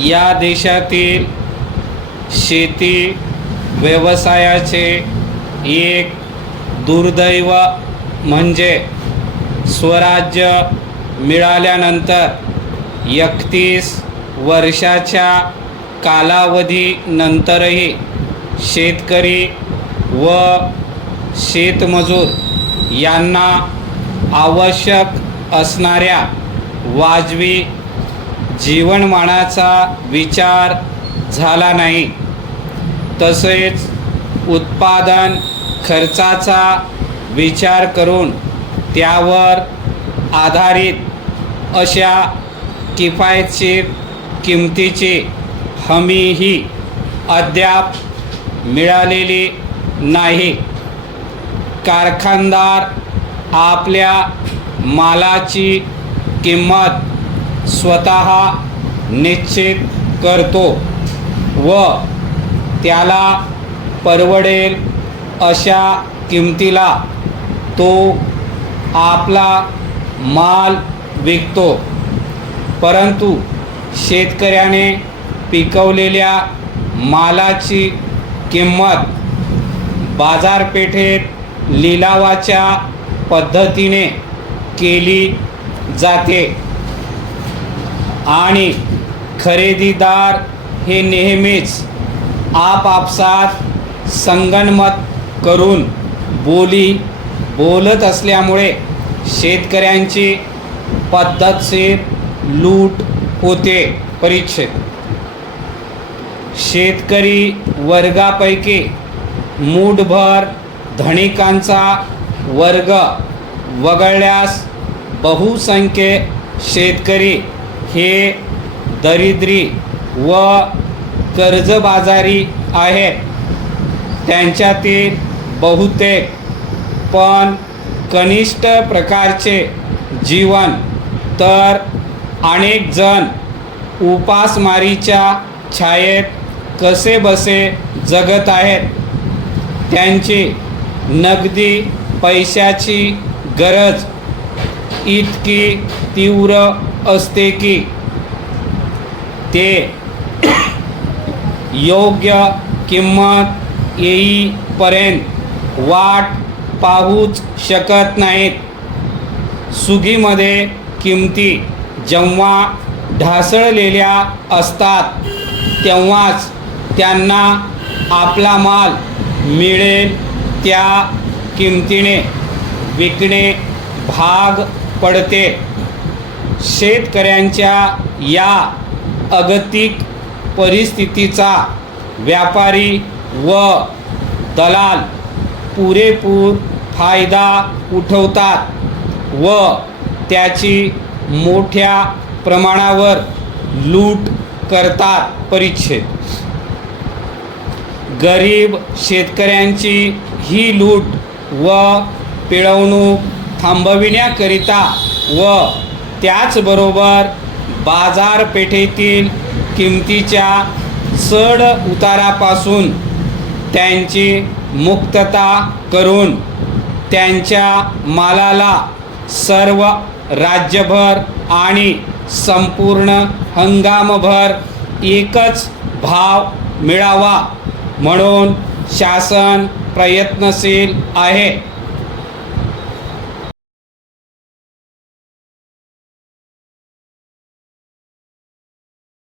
या देशातील शेती व्यवसायाचे एक दुर्दैव म्हणजे स्वराज्य मिळाल्यानंतर 31 वर्षाच्या कालावधीनंतरही शेतकरी व शेतमजूर यांना आवश्यक असणाऱ्या वाजवी जीवनमानाचा विचार झाला नाही। तसेच उत्पादन खर्चाचा विचार करून त्यावर आधारित अशा किफायतशीर किमतीची हमीही अद्याप मिळालेली नाही। कारखानदार आपल्या मालाची किंमत स्वतः निश्चित करतो व त्याला परवडेल अशा किमतीला तो आपला माल विकतो। परंतु शेतकऱ्याने पिकवलेल्या मालाची किंमत बाजारपेठेत लिलावाच्या पद्धतीने केली जाते आणि खरेदीदार हे नेहमीच आपापसात संगनमत करून बोली बोलत असल्यामुळे शेतकऱ्यांची पद्धतशीर लूट होते। परिच्छेद शेतकरी वर्गापैकी मूठभर धनिकांचा वर्ग वगळल्यास बहुसंख्य शेतकरी हे दरिद्री व कर्जबाजारी आहेत। त्यांच्यातील बहुतेक पण कनिष्ठ प्रकारचे जीवन तर अनेक जण उपासमारीच्या छायेत कसेबसे जगत आहेत। त्यांची नगदी पैशाची गरज इतकी तीव्र असते की ते योग्य किंमत येईपर्यंत वाट पाहूच शकत नाहीत। सुगीमध्ये किमती जेव्हा ढासळलेल्या असतात तेव्हाच त्यांना आपला माल मिळेल त्या किमतीने विकणे भाग पडते। शेतकऱ्यांच्या या अगतिक परिस्थितीचा व्यापारी व दलाल पुरेपूर फायदा उठवतात व त्याची मोठ्या प्रमाणावर लूट करतात। परिच्छेद गरीब शेतकऱ्यांची ही लूट व पिळवणूक थांबविण्याकरिता व त्याचबरोबर बाजारपेठेतील किमतीच्या चढ उतारापासून त्यांची मुक्तता करून त्यांच्या मालाला सर्व राज्यभर आणि संपूर्ण हंगामभर एकच भाव मिळावा म्हणून शासन प्रयत्नशील आहे।